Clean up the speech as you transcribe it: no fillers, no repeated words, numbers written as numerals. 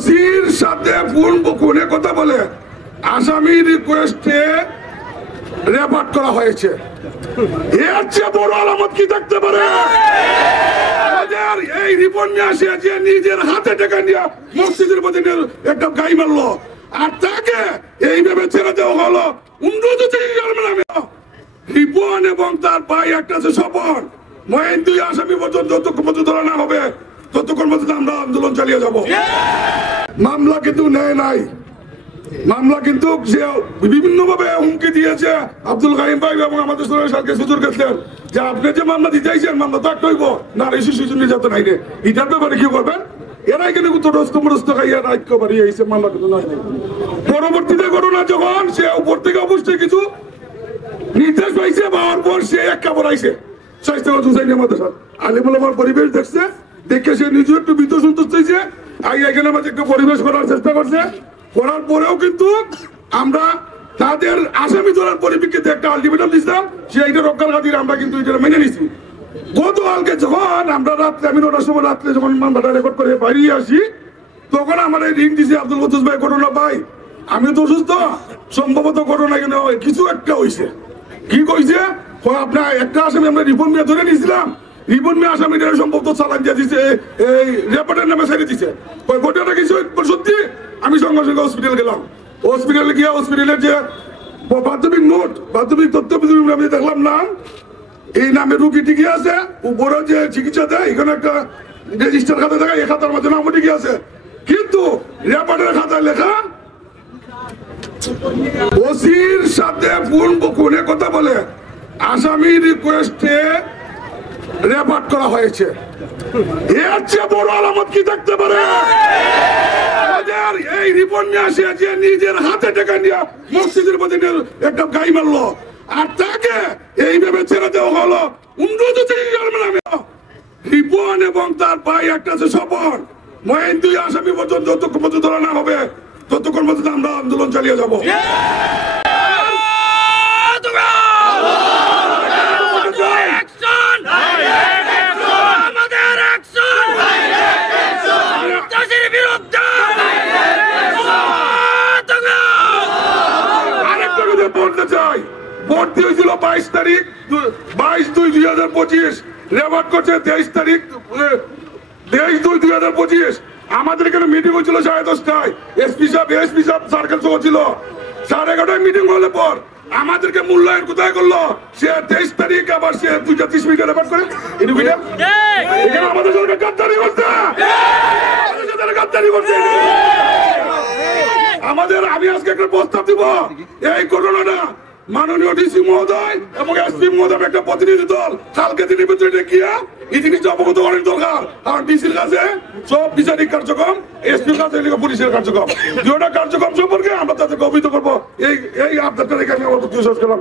ওসির সাথে ফোনে কথা বলে আসামি রিকোয়েস্টে রেফার করা হয়েছে। এর চেয়ে বড় আলামত কি থাকতে পারে? এই রিপোর্ট নিয়ে আসে যে নিজের হাতে টাকা নিয়ে মসজিদের প্রতি একটা গাই মারলো, আর তাকে এইভাবে ছেড়ে দেওয়া হলো। রিপন এবং তার ভাই একটা আছে স্বপন, মহিন দুই আসামি পর্যন্ত যতক্ষণ পর্যন্ত ধরা না হবে ততক্ষণ পর্যন্ত আমরা আন্দোলন চালিয়ে যাব। মামলা কিন্তু নেয় নাই, মামলা কিন্তু বিভিন্ন ভাবে হুমকি দিয়েছে আব্দুল কাইম ভাই এবং আমাদের সরকারকে সুযোগ গেছিলেন যে আপনি যে মামলা দিতে চাইছেন মামলা তো একটা হইব না, শিশু নির্যাতন আইনে এটার ব্যাপারে কি করবেন? এরা এখানে মামলা কিন্তু নয়। পরবর্তীতে ঘটনা যখন সে উপর থেকে অবশ্যই কিছু নির্দেশ পাইছে পাওয়ার পর সে এক কাপড় আইসে আলিমুল্লামার পরিবেশ দেখছে, দেখে সে নিজে একটু ভীত সন্তুষ্ট হয়েছে, এখানে আমাদের একটু পরিবেশ করার চেষ্টা করছে। করার পরেও কিন্তু আমরা তাদের আসামি ধরার পরিপ্রেক্ষিতে একটা আলটিমেটাম দিচ্ছিলাম, সেইটা রক্ষার খাতিরে আমরা কিন্তু এটা মেনে নিচ্ছি। গতকালকে যখন আমরা রাত্রে, আমি 9টার সময় রাত্রে যখন মামলাটা রেকর্ড করে বাইরে আসি, তখন আমার এই রিং দিছে আব্দুল কুদ্দুস ভাই, ঘটনা ভাই আমি তো অসুস্থ, সম্ভবত ঘটনা কিন্তু কিছু একটা হয়েছে। কি কইছে? আপনার একটা আসামি আমরা রিপোর্ট নিয়ে ধরে নিয়েছিলাম, রিপোর্ট নিয়ে আসামিটা সম্ভবত চালান দিয়ে দিচ্ছে, এই রেপোর্টের নামে ছেড়ে দিচ্ছে। ঘটনাটা কিছু সত্যি। আমি সঙ্গে সঙ্গে হসপিটাল গেলাম, হসপিটালে গিয়ে হসপিটালের যে প্রাথমিক নোট, প্রাথমিক তথ্য আমি দেখলাম নাম, এই নামে রুগী টিকে আছে, উপরে যে চিকিৎসা দেয় এখানে একটা রেজিস্টার খাতা দেখা, এই খাতার মধ্যে নামও টিকে আছে, কিন্তু রেপোর্টের খাতায় লেখা ওসির সাথে ফোনে কথা বলে আসামি রিকোয়েস্টে রেফার করা হয়েছে। এর চেয়ে বড় আলামত কি থাকতে পারে? এই রিপোর্ট নিয়ে আসে যে নিজের হাতে টাকা নিয়ে মসজিদের প্রতি একটা গাই মারলো, আর তাকে এইভাবে ছেড়ে দেওয়া হলো। রিপন এবং তার ভাই একটা আছে স্বপন, মহিন দুই আসামি পর্যন্ত যতক্ষণ পর্যন্ত ধরা না হবে ততক্ষণ পর্যন্ত আমরা আন্দোলন চালিয়ে যাব। বলতে চাই, ভর্তি হয়েছিল 22 তারিখ, 22/2/2025, রেকর্ড করছে 23 তারিখ 23/2/2025। আমাদের এখানে মিটিং হয়েছিল 10:30টায়, এসপি সাহেব সার্কেল সহ ছিল। 11:30টায় মিটিং হলে পর আমাদেরকে মূল্যায়ন কোথায় করলো? সে 23 তারিখ আবার সে 2:30 মিনিটে রেকর্ড করে। এখানে আমাদের সরকার গাদ্দারি করছে, আমাদের। আমি আজকে একটা প্রস্তাব দিব, এই ঘটনাটা মাননীয় ডিসি মহোদয় এবং এসপি মহোদয় একটা প্রতিনিধি দল কালকে দিনের ভিতরে দেখিয়া এই জিনিসটা অবগত করার দরকার। কারণ ডিসির কাছে সব বিচারিক কার্যক্রম, এসপির কাছে পুলিশের কার্যক্রম, দুটা কার্যক্রম সম্পর্কে আমরা তাদেরকে অবহিত করবো। এই আপনাদের এখানে আমার প্রতি শেষ করলাম।